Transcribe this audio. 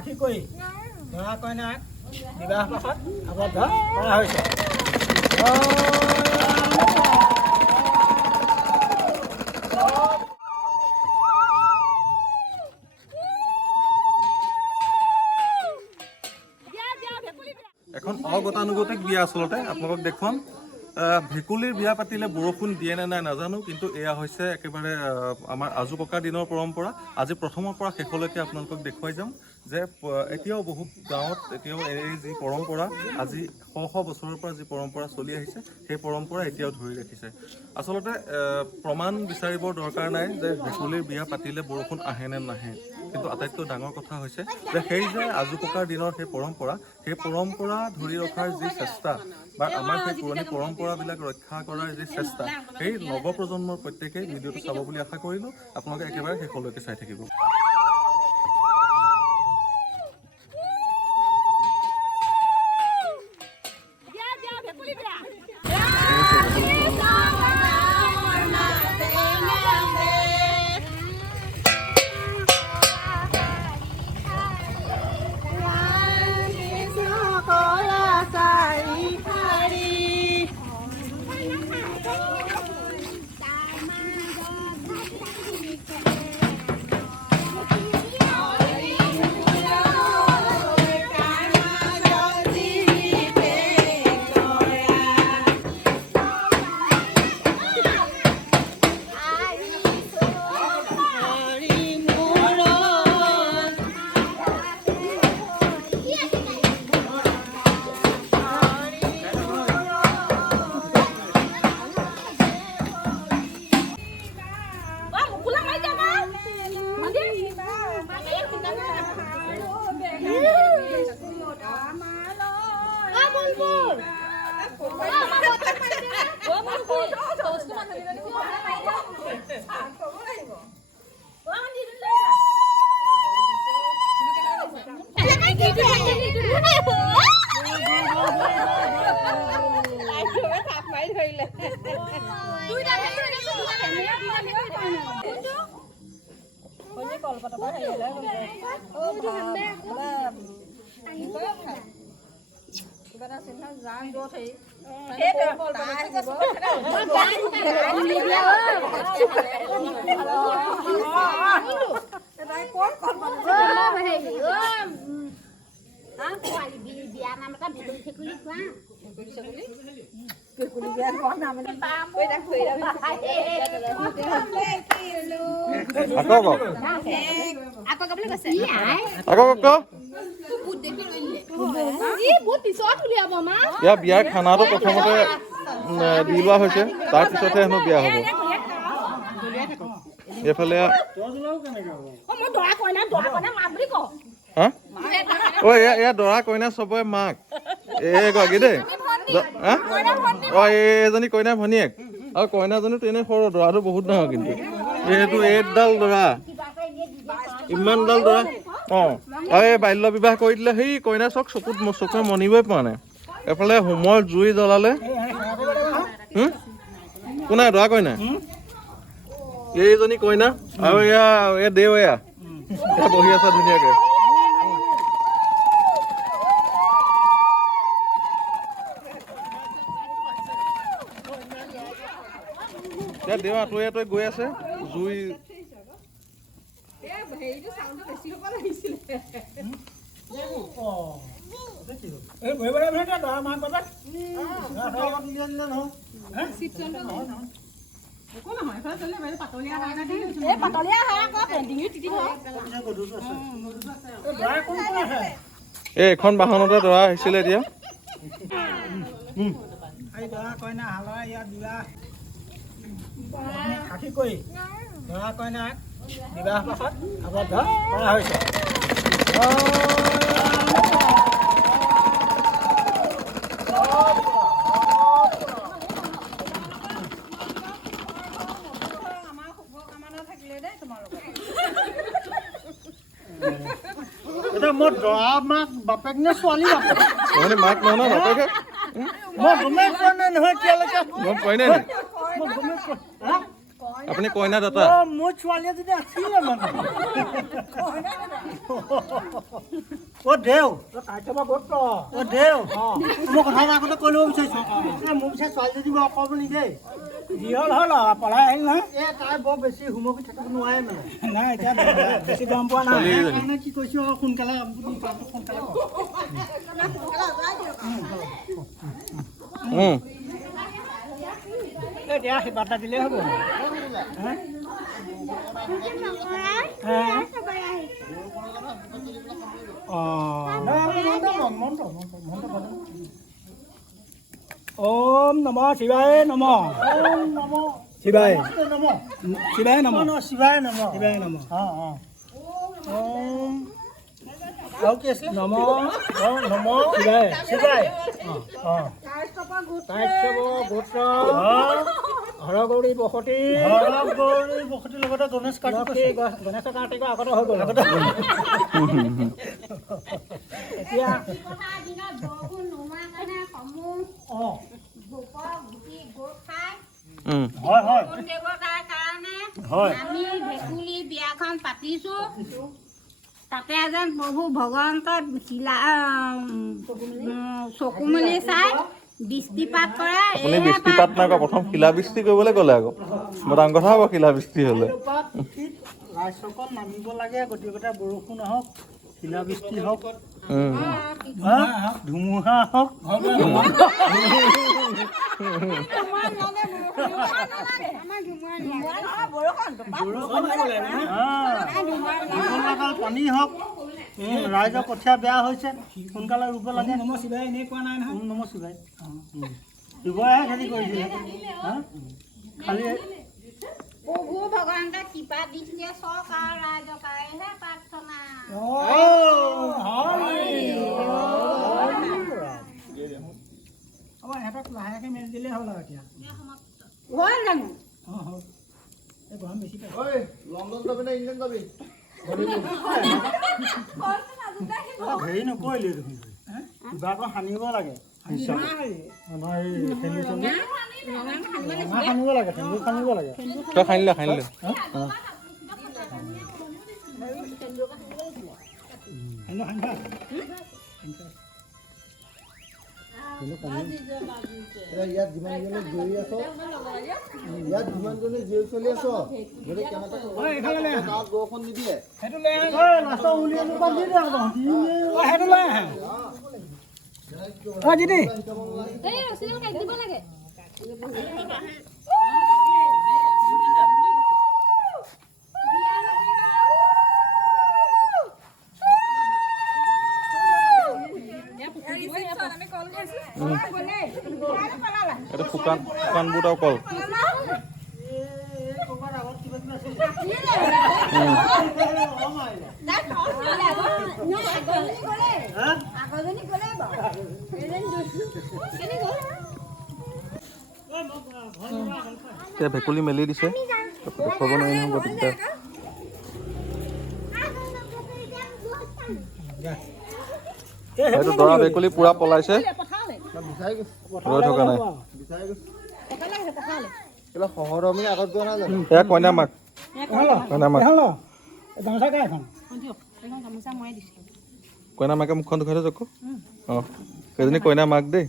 সাক্ষী কৰি দৰা কইনাক বিবাহ পাশত আবদ্ধ কৰা হৈছে। এখন অগতানুগতিক বিয়া আচলতে আপোনালোকক দেখুৱাম। ভেকুলীৰ বিয়া পাতিলে বৰষুণ দিয়ে নে নাই নাজানো, কিন্তু এয়া হৈছে একেবাৰে আমাৰ আজু ককাৰ দিনৰ পৰম্পৰা। আজি প্ৰথমৰ পৰা শেষলৈকে আপোনালোকক দেখুৱাই যাম যে এতিয়াও বহুত গাঁৱত এতিয়াও এই যি পৰম্পৰা, আজি শ বছৰৰ পৰা যি পৰম্পৰা চলি আহিছে, সেই পৰম্পৰা এতিয়াও ধৰি ৰাখিছে। আচলতে প্ৰমাণ বিচাৰিবৰ দৰকাৰ নাই যে ভেকুলীৰ বিয়া পাতিলে বৰষুণ আহে নে নাহে, কিন্তু আটাইতকৈ ডাঙৰ কথা হৈছে যে সেই যে আজু ককাৰ দিনৰ সেই পৰম্পৰা ধৰি ৰখাৰ যি চেষ্টা বা আমাৰ সেই পুৰণি পৰম্পৰাবিলাক ৰক্ষা কৰাৰ যি চেষ্টা, সেই নৱপ্ৰজন্মৰ প্ৰত্যেকেই ভিডিঅ'টো চাব বুলি আশা কৰিলোঁ। আপোনালোকে একেবাৰে শেষলৈকে চাই থাকিব। বিয়াৰ খানাটো প্ৰথমতে দি লোৱা হৈছে, তাৰপিছতহে হেনো বিয়া হ'ব। এইফালে এয়া দৰা কইনা চবৰে মাক এইগৰাকী দেই। এইজনী কইনাৰ ভনীয়েক, আৰু কইনাজনী তেনেই সৰু, দৰাটো বহুত ডাঙৰ। কিন্তু এইটো এইডাল দৰা, ইমানডাল দৰা। আৰু এই বাল্য বিবাহ কৰি দিলে, সেই কইনা চকুৱে মনিবই পৰা নাই। এফালে হোমৰ জুই জ্বলালে। কোনে দৰা কইনা? এইজনী কইনা, আৰু এয়া দেও, এয়া বহি আছে ধুনীয়াকে। দেও আঁতৰি আঁতৰি গৈ আছে জুই। এখন বাহনতে দৰা আহিছিলে। এতিয়া সাক্ষী কৰি দৰা কইনাক বিবাহ পাশত আবদ্ধ কৰা হৈছে। মোৰ দৰা মাক বাপেক নে ছোৱালী বাপেক? মাক নহয় ন বাপেকে? মই গমেই পোৱা নাই নহয় এতিয়ালৈকে। গম পাই নাই? আপুনি কইনা দাতা মোৰ ছোৱালী এজনী আছিলে মানে অ দেউ কাইটবা গোট অ দেউ মই কথা এটা আগতে কৈ ল'ব বিচাৰিছোঁ মোৰ পিছে ছোৱালীজনী মই অকণমানি দেই যি হ'ল হ'ল পঢ়াই আহিল নহয় এই তাই বৰ বেছি হুমকি থাকিব নোৱাৰে মানে নাই এতিয়া বেছি গম পোৱা নাই সেইকাৰণে কি কৈছোঁ আকৌ সোনকালে সোনকালে এতিয়া আশীৰ্বাদ দিলেই হ'ব ओम नमः शिवाय नमः ओम नमः शिवाय नमः शिवाय नमः शिवाय नमः शिवाय नमः हाँ हाँ ओम और कैसे नमः नमः शिवाय शिवाय हाँ कायस्थ गोत्र हरगौरी बसती लगते गणेश कार्तिक আগতে হৈ গ'ল এতিয়া আমি ভেকুলী বিয়াখন পাতিছো তাতে এজন প্ৰভু ভগৱন্তৰ শিলা চকু মেলি চাই বৃষ্টিপাত কৰে আপুনি বৃষ্টিপাত নাই কৰা প্ৰথম শিলাবৃষ্টি কৰিবলৈ গ'লে আকৌ ডাঙৰ কথা হ'ব শিলাবৃষ্টি হ'লে ৰাইজসকল নামিব লাগে গতিকে বৰষুণ আহক শিলাবৃষ্টি হওক ধুমুহা হওক পানী হওক ৰাইজৰ কঠীয়া বেয়া হৈছে সোনকালে ৰুব লাগে নম শিৱাই এনেই কোৱা নাই নহয় নম শিৱাই ৰুবহে খেতি কৰিছিলে খালি প্ৰভু ভগৱন্তৰ কৃপা দিছিলে চৰকাৰ ৰাইজকাৰেহে প্ৰাৰ্থনা সিহঁতক লাহেকৈ মেলি দিলেই হ'ল আৰু এতিয়া হ'ল জানো গৰম বেছি লণ্ডন যাবি নে ইংলেণ্ড যাবি হেৰি নকৰিলি দেখোন কিবা এটা সানিব লাগে সানিব লাগে সানিব লাগে তই খানিলে খানিলে ইয়াত যিমানজনে জীয়ৰী আছ ইয়াত যিমানজনে জীয়ৰী চলি আছ যদি কেনেকৈ গাঁৱত বৰষুণ নিদিয়ে এটা শুকান বুট আৰু কল এতিয়া ভেকুলী মেলি দিছে থ'ব নোৱাৰি নহয় গতিকে হয়তো দৰা ভেকুলী পুৰা পলাইছে ৰৈ থকা নাই সহৰমী আগত যোৱা নাই জানো এয়া কইনা মাক কইনা মাকে মুখখন ধুখাই থৈ যাওক অঁ সেইজনী কইনা মাক দেই